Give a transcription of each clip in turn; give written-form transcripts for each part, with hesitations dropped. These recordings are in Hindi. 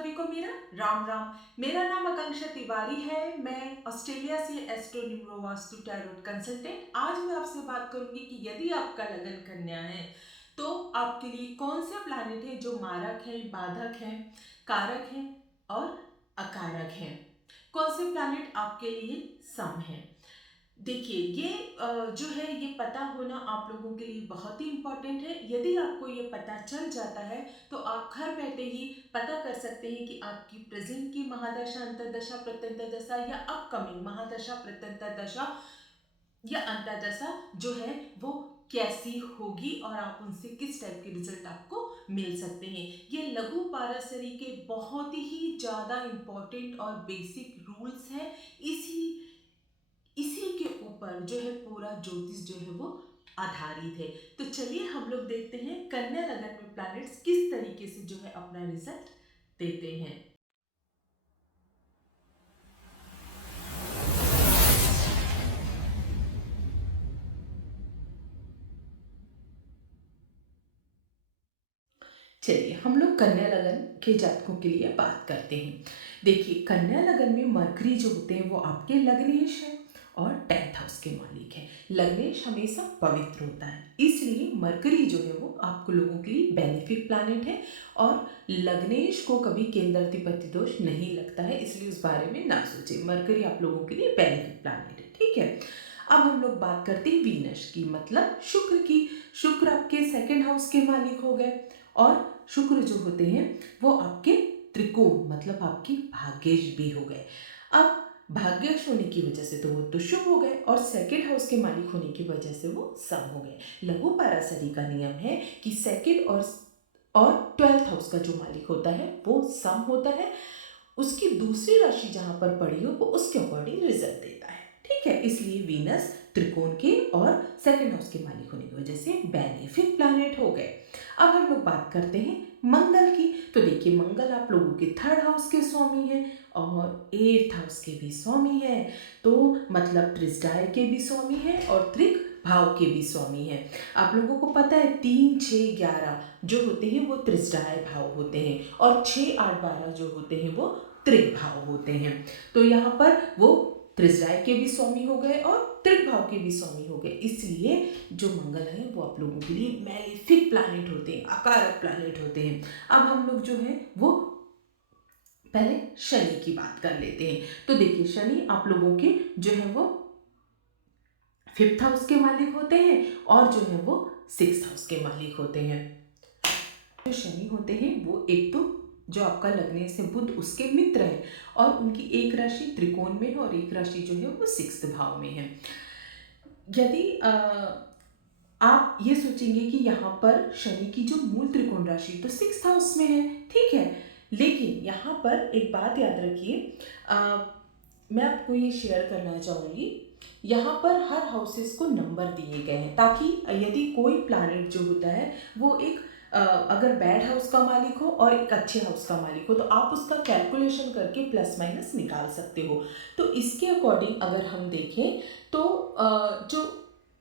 सभी को मेरा राम राम। मेरा नाम आकांक्षा तिवारी है। मैं ऑस्ट्रेलिया से astro numero vastu tarot consultant. आज मैं आपसे बात करूंगी कि यदि आपका लगन कन्या है तो आपके लिए कौन सा प्लैनेट है जो मारक है, बाधक है, कारक है और अकारक है। कौन से प्लैनेट आपके लिए सम है। देखिए ये जो है ये पता होना आप लोगों के लिए बहुत ही इम्पोर्टेंट है। यदि आपको ये पता चल जाता है तो आप घर बैठे ही पता कर सकते हैं कि आपकी प्रेजेंट की महादशा, अंतर्दशा, प्रत्यंतर दशा या अपकमिंग महादशा, प्रत्यंतर दशा या अंतर्दशा जो है वो कैसी होगी और आप उनसे किस टाइप के रिजल्ट आपको मिल सकते हैं। ये लघु पाराशरी के बहुत ही ज़्यादा इम्पोर्टेंट और बेसिक रूल्स हैं। इसी के ऊपर जो है पूरा ज्योतिष जो है वो आधारित है। तो चलिए हम लोग देखते हैं कन्या लगन में प्लैनेट्स किस तरीके से जो है अपना रिजल्ट देते हैं। चलिए हम लोग कन्या लगन के जातकों के लिए बात करते हैं। देखिए कन्या लगन में मरकरी जो होते हैं वो आपके लग्नेश है और 10th हाउस के मालिक है। लग्नेश हमेशा पवित्र होता है, इसलिए मरकरी जो है वो आपको लोगों के लिए बेनिफिक प्लैनेट है और लग्नेश को कभी केंद्राधिपति दोष नहीं लगता है, इसलिए उस बारे में ना सोचें। मरकरी आप लोगों के लिए बेनिफिक प्लैनेट है, ठीक है। अब हम लोग बात करते हैं वीनस की, मतलब शुक्र की। शुक्र आपके सेकंड हाउस के मालिक हो गए और शुक्र जो होते हैं वो आपके त्रिकोण मतलब आपकी भाग्येश भी हो गए। अब भाग्यश होने की वजह से तो वो तो शुभ हो गए और सेकंड हाउस के मालिक होने की वजह से वो सम हो गए। लघु पाराशरी का नियम है कि सेकंड और 12th हाउस का जो मालिक होता है वो सम होता है। उसकी दूसरी राशि जहां पर पड़ी हो वो उसके अकॉर्डिंग रिजल्ट देता है, ठीक है। इसलिए वीनस त्रिकोण के और सेकंड हाउस के मालिक होने की वजह से बेनिफिक प्लैनेट हो गए। अब हम लोग बात करते हैं मंगल की। तो देखिए मंगल आप लोगों के 3rd हाउस के स्वामी हैं और 8th हाउस के भी स्वामी हैं, तो मतलब त्रिजडाय के भी स्वामी हैं और त्रिक भाव के भी स्वामी हैं। आप लोगों को पता है 3, 6, 11 जो होते हैं वो त्रिजडाय भाव होते हैं और 6, 8, 12 जो होते हैं वो त्रिक भाव होते हैं। तो यहाँ पर वो त्रिजडाय के भी स्वामी हो गए और त्रिक भाव के भी स्वामी हो गए, इसलिए जो मंगल है वो आप लोगों के लिए मैलेफिक प्लैनेट होते हैं, अकारक प्लैनेट होते हैं। अब हम लोग जो है वो पहले शनि की बात कर लेते हैं। तो देखिए शनि आप लोगों के जो है वो 5th हाउस के मालिक होते हैं और जो है वो 6th हाउस के मालिक होते हैं। जो शनि होते हैं वो एक तो जो आपका लगने से बुध उसके मित्र हैं और उनकी एक राशि त्रिकोण में है और एक राशि जो है वो 6th भाव में है। यदि आप ये सोचेंगे कि यहाँ पर शनि की जो मूल त्रिकोण राशि तो 6th हाउस में है, ठीक है, लेकिन यहाँ पर एक बात याद रखिए, मैं आपको ये शेयर करना चाहूँगी। यहाँ पर हर हाउसेस को नंबर दिए गए हैं ताकि यदि कोई प्लैनेट जो होता है वो एक अगर बैड हाउस का मालिक हो और एक अच्छे हाउस का मालिक हो तो आप उसका कैलकुलेशन करके प्लस माइनस निकाल सकते हो। तो इसके अकॉर्डिंग अगर हम देखें तो जो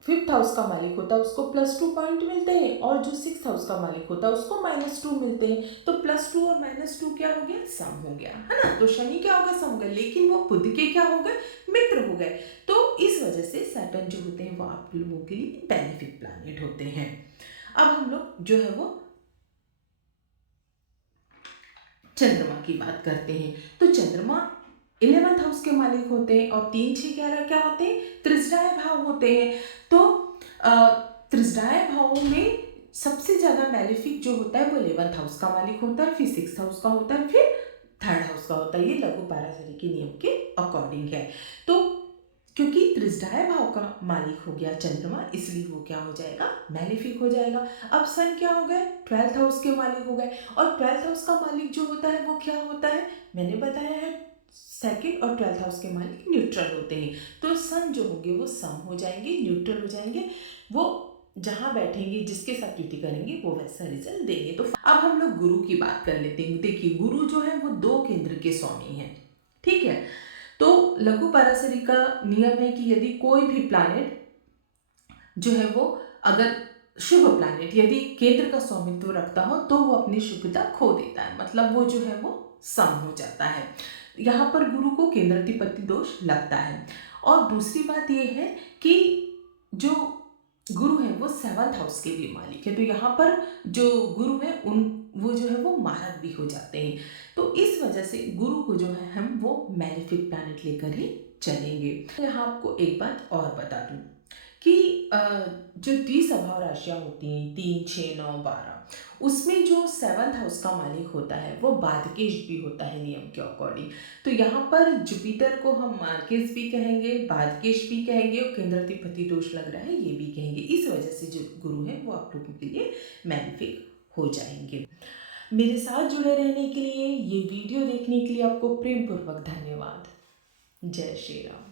5th हाउस का मालिक होता है उसको +2 पॉइंट मिलते हैं और जो 6th हाउस का मालिक होता है उसको -2 मिलते हैं। तो +2 और -2 क्या हो गया, सम हो गया, है ना। तो शनि क्या हो गया, सम हो गया, लेकिन वो बुध के क्या हो गए, मित्र हो गए। तो इस वजह से सैटर्न जो होते हैं वो आप लोगों के लिए बेनिफिक प्लैनेट होते हैं। अब हम लोग जो है वो चंद्रमा की बात करते हैं। तो चंद्रमा 11th हाउस के मालिक होते हैं और 3, 6, 11 क्या होते हैं, त्रिजडाय भाव होते हैं। तो त्रिजडाय भावों में सबसे ज्यादा मैलेफिक जो होता है वो 11th हाउस का मालिक होता है, फिर 6th हाउस का होता है, फिर 3rd हाउस का होता है। ये लघु पाराशरी के नियम के अकॉर्डिंग है। तो क्योंकि त्रिजडाय भाव का मालिक हो गया चंद्रमा, इसलिए वो क्या हो जाएगा, मैलेफिक हो जाएगा। अब सन क्या हो गए, 12th हाउस के मालिक हो गए और 12th हाउस का मालिक जो होता है वो क्या होता है, मैंने बताया है सेकंड और 12th हाउस के मालिक न्यूट्रल होते हैं। तो सन जो होंगे वो सम हो जाएंगे, न्यूट्रल हो जाएंगे, वो जहां बैठेंगे जिसके साथ युति करेंगे वो वैसा रिजल्ट देंगे। तो अब हम लोग गुरु की बात कर लेते हैं। देखिए गुरु जो है वो 2 केंद्र के स्वामी हैं, ठीक है। तो लघु पाराशरी का नियम है कि यदि कोई भी प्लैनेट जो है वो अगर शुभ प्लैनेट यदि केंद्र का स्वामित्व रखता हो तो वो अपनी शुभता खो देता है, मतलब वो जो है वो सम हो जाता है। यहाँ पर गुरु को केंद्राधिपति दोष लगता है। और दूसरी बात ये है कि जो गुरु है वो 7th हाउस के भी मालिक है, तो यहाँ पर जो गुरु है उन वो जो है वो मारक भी हो जाते हैं। तो इस वजह से गुरु को जो है हम वो मैलेफिक प्लैनेट लेकर ही चलेंगे। तो यहाँ आपको एक बात और बता दूं कि जो द्विस्वभाव राशियाँ होती हैं 3, 6, 9, 12, उसमें जो 7th हाउस का मालिक होता है वो बाधकेश भी होता है नियम के अकॉर्डिंग। तो यहाँ पर जुपिटर को हम मार्केस भी कहेंगे, बाधकेश भी कहेंगे और केंद्राधिपति दोष लग रहा है ये भी कहेंगे। इस वजह से जो गुरु है वो आप लोगों के लिए मैलेफिक हो जाएंगे। मेरे साथ जुड़े रहने के लिए, ये वीडियो देखने के लिए आपको प्रेम पूर्वक धन्यवाद। जय श्री राम।